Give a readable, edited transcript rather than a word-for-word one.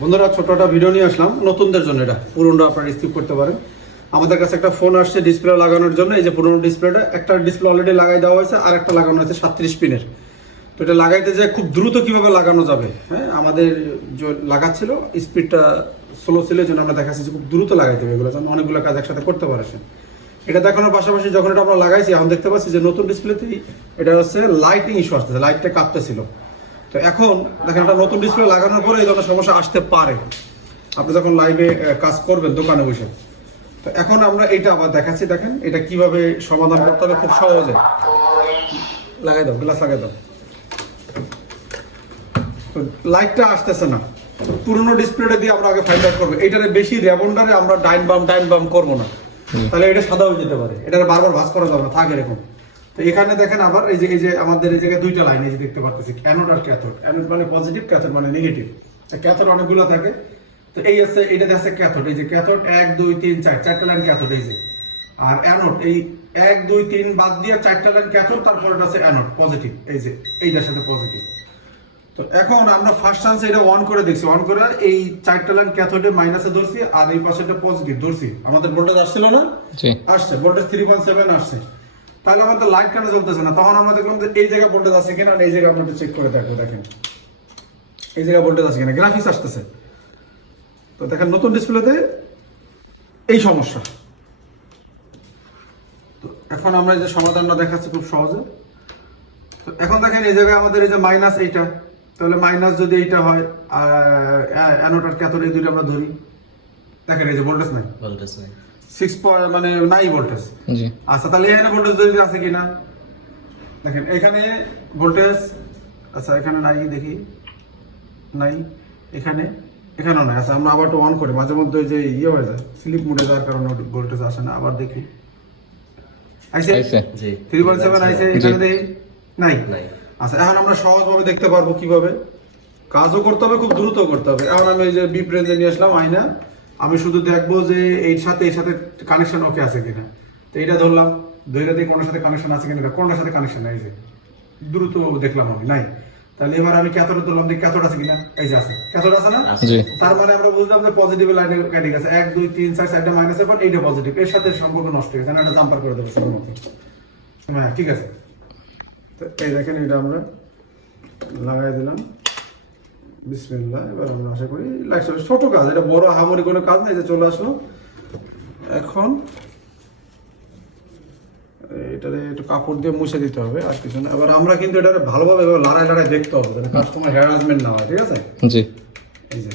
বন্ধুরা ছোট একটা ভিডিও নিয়ে আসলাম নতুনদের জন্য। এটা পুরোনো আপনারা স্কিপ করতে পারেন। আমাদের কাছে একটা ফোন আসছে ডিসপ্লে লাগানোর জন্য। এই যে পুরোনো ডিসপ্লেটা, একটা ডিসপ্লে অলরেডি লাগাই দেওয়া হয়েছে, আর একটা লাগানো হয়েছে 37 পিনের। তো এটা লাগাইতে যায় খুব দ্রুত কিভাবে লাগানো যাবে। হ্যাঁ, আমাদের যে লাগাচ্ছিল স্পিডটা স্লো ছিল, জন্য আমরা দেখাচ্ছি যে খুব দ্রুত লাগাইতে হবে এগুলো, যেন অনেকগুলো কাজ একসাথে করতে পারছেন। এটা দেখানোর পাশাপাশি যখন এটা আমরা লাগাইছি, এখন দেখতে পাচ্ছি যে নতুন ডিসপ্লেতেই এটা হচ্ছে লাইটিং ইস্যু আসতেছে, লাইটটা কাঁপতেছিল। তো এখন দেখেন একটা নতুন ডিসপ্লে লাগানোর পরে এই ধরনের সমস্যা আসতে পারে আপনি যখন লাইভে কাজ করবেন দোকানে বসে। তো এখন আমরা এটা আবার দেখাচ্ছি, দেখেন এটা কিভাবে সমাধান করতে হবে খুব সহজে। লাগাই দাও, গ্লাস লাগাই দাও। তো লাইটটা আসতেছে না, পুরোনো ডিসপ্লেটা দিয়ে আমরা আগে ফাইন্ড আউট করবো। এইটারে বেশি রেবন্ডারে আমরা ডাইন বাম করবো না, তাহলে এটা সাদা হয়ে যেতে পারে। এটা বারবার ভাঁজ করা যাবে না, থাক এরকম। তো এখানে দেখেন আবার এই যে আমাদের এই জায়গায় দুইটা লাইন এই যে দেখতে পাচ্ছি, অ্যানোড আর ক্যাথোড। অ্যানোড মানে পজিটিভ, ক্যাথোড মানে নেগেটিভ। ক্যাথোড অনেকগুলো থাকে। তো এই আছে, এটা আছে ক্যাথোড। এই যে ক্যাথোড 1 2 3 4 চারটা লাইন ক্যাথোড এই যে। আর অ্যানোড এই 1 2 3 বাদ দিয়ে চারটা লাইন ক্যাথোড, তারপর এটা আছে অ্যানোড পজিটিভ, এই যে এইটার সাথে পজিটিভ। তো এখন আমরা ফার্স্ট চান্সে এটা অন করে দেখছি, অন করে এই চারটা লাইন ক্যাথোডে মাইনাসে ধরছি, আর এই পাশেটা পজিটিভ ধরছি। আমাদের ভোল্টেজ আসছিল না? আসছে, ভোল্টেজ 3.7 আসছে। তাহলে আমাদের লাইট কেন জ্বলতেছে না? তখন আমরা দেখলাম যে এই জায়গায় ভোল্টেজ আছে কিনা, এই জায়গায় আমরা চেক করে দেখবো। দেখেন এই জায়গায় ভোল্টেজ আছে কিনা, গ্রাফিক্স আসতেছে। তো দেখেন নতুন ডিসপ্লেতে এই সমস্যা। তো এখন আমরা এই যে সমাধানটা দেখাচ্ছি খুব সহজে। তো এখন দেখেন এই জায়গায় আমাদের এই যে মাইনাস এইটা, তাহলে মাইনাস যদি এইটা হয় আর অ্যানোড আর ক্যাথোড এই দুইটা আমরা ধরি, দেখেন এই যে ভোল্টেজ নাই, 6 মানে নাই ভোল্টেজ। আচ্ছা, তাহলে এখানে ভোল্টেজ যদি আছে কিনা দেখেন, এখানে ভোল্টেজ আচ্ছা এখানে নাই, দেখি নাই, এখানেও নাই। আচ্ছা আমরা আবার একটু অন করি, মাঝে মধ্যে যে ইয়ে হয়ে যায়, স্লিপ মোডে যাওয়ার কারণে ভোল্টেজ আসে না। আবার দেখি আইছে 3.7 আইছে, এখানে দেখি নাই। আচ্ছা এখন আমরা সহজভাবে দেখতে পারবো কিভাবে কাজও করতে হবে, খুব দ্রুত করতে হবে। এখন আমি এই যে বিপ রেঞ্জে নিয়ে আসলাম আয়না, আমি শুধু দেখবো যে এর সাথে কানেকশন ওকে আছে কিনা। তো এইটা ধরলাম, দুইটা দিয়ে কোনোর সাথে কানেকশন আছে কিনা, কোনোটার সাথে কানেকশন নাই, যে দ্রুত দেখলাম আমি নাই। তাহলে এবার আমি ক্যাথোড ধরলাম, যে ক্যাথোড আছে কিনা, এই যে আছে, ক্যাথোড আছে না? তার মানে আমরা বুঝলাম যে পজিটিভ লাইনে কাটি গেছে, 1 2 3 4 চারটা মাইনাসের পর এইটা পজিটিভ, এর সাথে সম্পর্ক নষ্ট হয়ে গেছে। এটা জাম্পার করে দেবো সম্মত। হ্যাঁ ঠিক আছে। তো এই দেখেন এটা আমরা লাগাই দিলাম, বিসমিল্লাহ। এবার আমরা আশা করি লাগছে, ছোট কাজ, এটা বড় হামরি কোনো কাজ নাই, যে চলে আসলো। এখন এটারে একটু কাপড় দিয়ে মুছে দিতে হবে, আর কিছু না। এবার আমরা কিন্তু এটা ভালোভাবে লড়াই দেখতে হবে, কাস্টমার হ্যারাসমেন্ট না হয়, ঠিক আছে? জি। এই যে